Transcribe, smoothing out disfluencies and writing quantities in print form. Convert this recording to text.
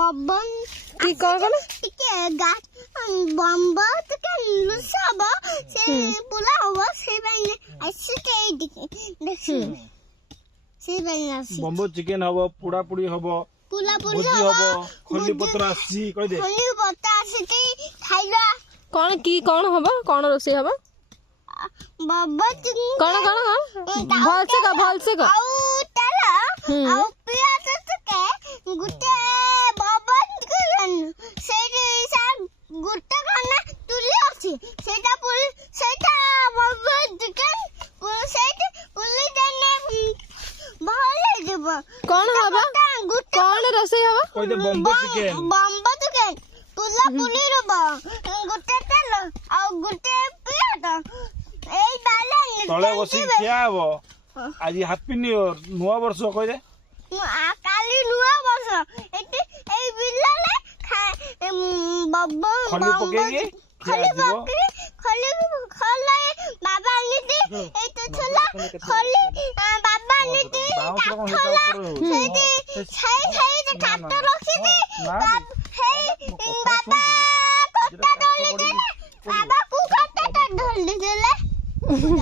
बबन की कौन टिके गाछ बम्बा टिके लुसाबो से पुला हो से बाइने ऐसे के दिखे देखि से बाइने आसी बम्बो चिकन हबो पुड़ा पुड़ी हबो पुला भोजी पुला हबो खली पत्र आसी कह दे खली पत्ता आसी खाइला कौन की कौन हबो कौन रोसे हबो बब्बा चिकन कौन भल से का आउ ताला आउ पियाज तके गुटे बबन चिकन सेठी सा गुटे खाना तुली आसी सेटा पुल सेटा बबन चिकन सेठी पुली देने भले देब कौन हबो कौन रोसे हबो कह दे बम्बो चिकन पुला पुली रब गुटे तेल आउ गुटे पियाज এই বালে तळे बसी खिया हबो आज हैप्पी न्यू इयर नुवा वर्ष कह दे কালি নুয়া বস এটি এই বিল্লালে বব্বা खली पकेगी খলি পকরি খলি খলে বাবা নিতি এই তো ছোলা খলি বাবা নিতি কাঠলা সেইটি সেই সেই কাঠ রখিতি